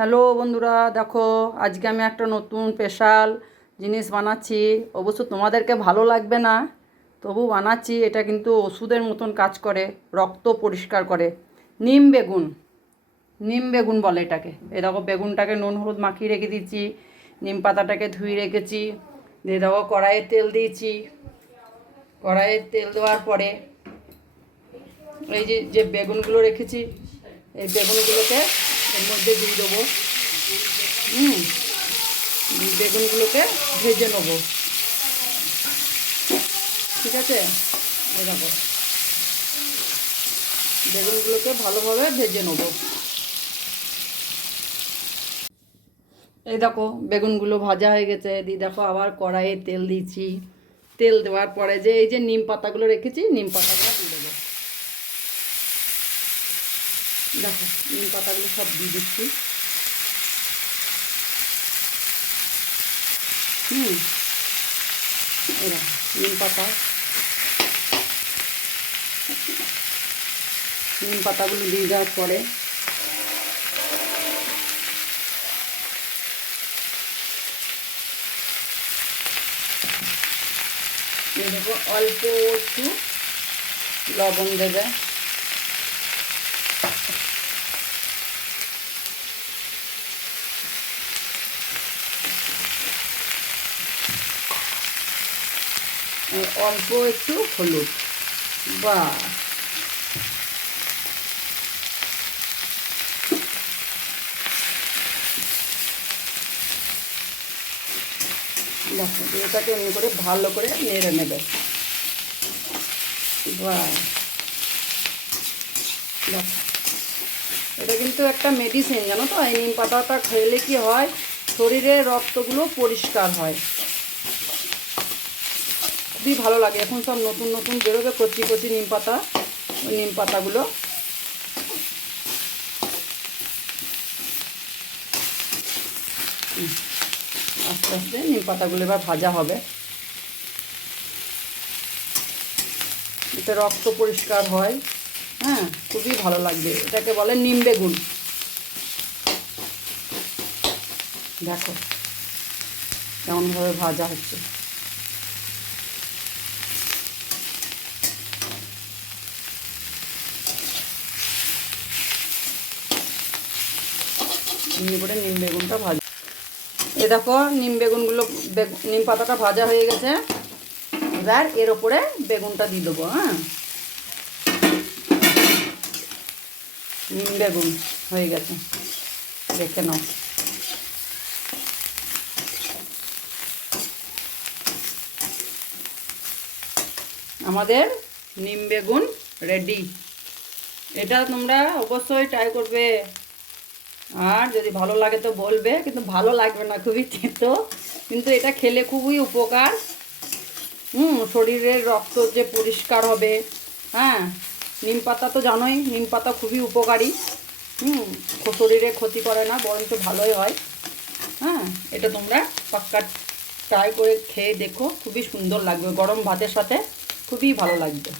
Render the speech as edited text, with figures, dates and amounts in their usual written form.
Hello বন্ধুরা, দেখো আজকে আমি একটা নতুন স্পেশাল জিনিস বানাচ্ছি। অবশ্য তোমাদেরকে ভালো লাগবে না, তবু বানাচ্ছি। এটা কিন্তু ওষুধের মতন কাজ করে, রক্ত পরিষ্কার করে। নিম বেগুন, নিম বেগুন বলে এটাকে। এই দেখো বেগুনটাকে নুন হলুদ মাখিয়ে রেখে দিচ্ছি, নিম পাতাটাকে ধুয়ে রেখেছি, দিয়ে দেখো কড়াইয়ে তেল দিয়েছি। কড়াইয়ে তেল দেওয়ার পরে এই যে যে বেগুনগুলো রেখেছি, এই বেগুনগুলোকে এর মধ্যে দিয়ে দেবো। বেগুনগুলোকে ভেজে নেবো, ঠিক আছে? এই দেখো বেগুনগুলোকে ভালোভাবে ভেজে নেবো। এই দেখো বেগুনগুলো ভাজা হয়ে গেছে। দিয়ে দেখো আবার কড়াইয়ে তেল দিয়েছি। তেল দেওয়ার পরে যে এই যে নিম পাতাগুলো রেখেছি, নিম পাতাগুলো দিয়ে দেবো। দেখো নিম পাতাগুলো সব দিয়ে দিচ্ছি। এই দেখো নিম পাতা, নিম পাতাগুলো দিয়ে দেওয়ার পরে দেখো অল্প একটু লবণ দেবে। অল্প একটু হলুদ, বা দেখো এটাকে এমনি করে ভালো করে নেড়ে নেবে। বাহ, দেখো এটা কিন্তু একটা মেডিসিন, জানো তো? এই নিম পাতাটা খেলে কি হয়, শরীরের রক্তগুলো পরিষ্কার হয়। খুবই ভালো লাগে। এখন সব নতুন নতুন বেরোবে কচি কচি নিম পাতা, ওই নিম পাতাগুলো আস্তে আস্তে নিম পাতাগুলো এবার ভাজা হবে। এতে রক্ত পরিষ্কার হয়। হ্যাঁ, খুবই ভালো লাগবে। এটাকে বলে নিম বেগুন। দেখো কেমনভাবে ভাজা হচ্ছে। এমনি করে নিম বেগুনটা ভাজা। এ দেখো নিম বেগুনগুলো, নিম পাতাটা ভাজা হয়ে গেছে। এবার এর ওপরে বেগুনটা দিয়ে দেবো। হ্যাঁ, নিম বেগুন হয়ে গেছে, দেখে নাও। আমাদের নিম বেগুন রেডি। এটা তোমরা অবশ্যই ট্রাই করবে, আর যদি ভালো লাগে তো বলবে। কিন্তু ভালো লাগবে না, খুবই তেতো, কিন্তু এটা খেলে খুবই উপকার। শরীরের রক্ত যে পরিষ্কার হবে। হ্যাঁ, নিম পাতা তো জানোই, নিম পাতা খুবই উপকারী। শরীরে ক্ষতি করে না, বরঞ্চ ভালোই হয়। হ্যাঁ, এটা তোমরা পাক্কা ট্রাই করে খেয়ে দেখো, খুবই সুন্দর লাগবে। গরম ভাতের সাথে খুবই ভালো লাগবে।